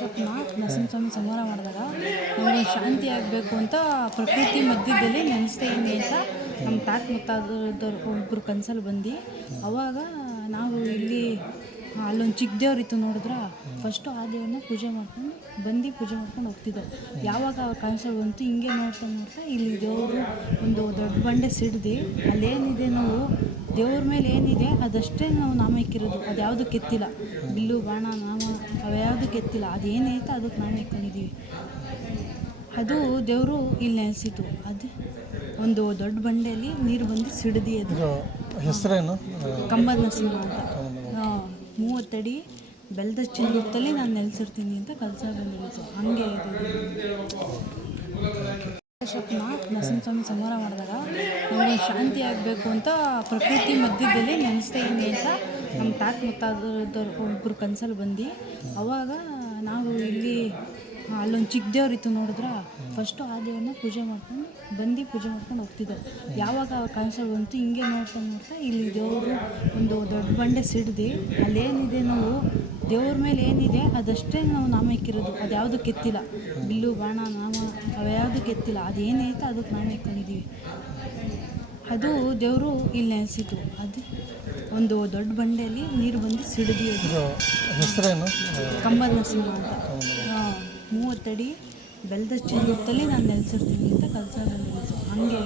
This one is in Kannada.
ಶಪ್ನ ನರಸಿಂಹಸ್ವಾಮಿ ಸಂಹಾರ ಮಾಡಿದಾಗ ನಮಗೆ ಶಾಂತಿ ಆಗಬೇಕು ಅಂತ ಪ್ರಕೃತಿ ಮಧ್ಯದಲ್ಲಿ ನೆನೆಸ್ತಾ ಇದ್ದೀನಿ ಅಂತ ನಮ್ಮ ತಾತ ಮುತ್ತಾದವ್ರು ಒಬ್ಬರು ಕನ್ಸಲ್ಲಿ ಬಂದು ಅವಾಗ ನಾವು ಇಲ್ಲಿ ಅಲ್ಲೊಂದು ಚಿಕ್ಕ ದೇವ್ರಿತ್ತು ನೋಡಿದ್ರೆ ಫಸ್ಟು ಆ ದೇವ್ರನ್ನ ಪೂಜೆ ಮಾಡ್ಕೊಂಡು ಪೂಜೆ ಮಾಡ್ಕೊಂಡು ಹೋಗ್ತಿದ್ದೋ. ಯಾವಾಗ ಅವ್ರ ಕನ್ಸಲ್ಲಿ ಬಂತು ಹಿಂಗೆ ನೋಡ್ತಾ ಇಲ್ಲಿ ದೇವರು ಒಂದು ದೊಡ್ಡ ಬಂಡೆ ಸಿಡ್ದು ಅಲ್ಲೇನಿದೆ ನಾವು ದೇವ್ರ ಮೇಲೆ ಏನಿದೆ ಅದಷ್ಟೇ ನಾವು ನಾಮ ಇಕ್ಕಿರೋದು, ಅದು ಯಾವುದು ಕೆತ್ತಿಲ್ಲ. ಬಿಲ್ಲು ಬಾಣ ನಾಮ ಅವ್ಯಾವುದು ಕೆತ್ತಿಲ್ಲ, ಅದೇನೈತೆ ಅದಕ್ಕೆ ನಾಮ ಇಕ್ಕೊಂಡಿದ್ದೀವಿ. ಅದು ದೇವರು ಇಲ್ಲಿ ನೆಲೆಸಿತು. ಅದು ಒಂದು ದೊಡ್ಡ ಬಂಡೆಯಲ್ಲಿ ನೀರು ಬಂದು ಸಿಡ್ದು ಅದು ಹೆಸರೇನು ಕಂಬದ ನರಸಿಂಹ ಅಂತ 30 ಅಡಿ ಬೆಲ್ಲದ ಚಿನ್ನದಲ್ಲಿ ನಾನು ನೆಲೆಸಿರ್ತೀನಿ ಅಂತ ಕಲ್ಸ ಬಂದಿತ್ತು. ಹಂಗೆ ಶಪ್ನ ನರಸಿಂಹಸ್ವಾಮಿ ಸಂಹಾರ ಮಾಡಿದಾಗ ನಮಗೆ ಶಾಂತಿ ಆಗಬೇಕು ಅಂತ ಪ್ರಕೃತಿ ಮಧ್ಯದಲ್ಲಿ ನೆನೆಸ್ತಾ ಇದ್ದೀನಿ ಅಂತ ನಮ್ಮ ತಾತ ಮುತ್ತಾದವ್ರು ಒಬ್ಬರು ಕನ್ಸಲ್ಲಿ ಬಂದು ಅವಾಗ ನಾವು ಇಲ್ಲಿ ಅಲ್ಲೊಂದು ಚಿಕ್ಕ ದೇವ್ರಿತ್ತು ನೋಡಿದ್ರೆ ಫಸ್ಟು ಆ ದೇವ್ರನ್ನ ಪೂಜೆ ಮಾಡ್ಕೊಂಡು ಹೋಗ್ತಿದ್ದೋ. ಯಾವಾಗ ಅವ್ರ ಕನ್ಸಲ್ಲಿ ಬಂತು ಹಿಂಗೆ ನೋಡ್ತಾ ಇಲ್ಲಿ ದೇವರು ಒಂದು ದೊಡ್ಡ ಬಂಡೆ ಸಿಡ್ದು ಅಲ್ಲೇನಿದೆ ನಾವು ದೇವ್ರ ಮೇಲೆ ಏನಿದೆ ಅದಷ್ಟೇ ನಾವು ನಾಮ ಇಕ್ಕಿರೋದು, ಅದು ಯಾವುದು ಕೆತ್ತಿಲ್ಲ. ಬಿಲ್ಲು ಬಾಣ ನಾಮ ಅವ್ಯಾವುದು ಕೆತ್ತಿಲ್ಲ, ಅದೇನೈತೆ ಅದಕ್ಕೆ ನಾಮ ಇಕ್ಕೊಂಡಿದ್ದೀವಿ. ಅದು ದೇವರು ಇಲ್ಲಿ ನೆಲೆಸಿತು. ಅದು ಒಂದು ದೊಡ್ಡ ಬಂಡೆಯಲ್ಲಿ ನೀರು ಬಂದು ಸಿಡ್ದು ಅದು ಹೆಸರೇನು ಕಂಬದ ನರಸಿಂಹ ಅಂತ 30 ಅಡಿ ಬೆಲ್ಲದ ಚಿನ್ನದಲ್ಲಿ ನಾನು ನೆಲೆಸಿರ್ತೀನಿ ಅಂತ ಕಲ್ಸ ಬಂದಿತ್ತು. ಹಂಗೆ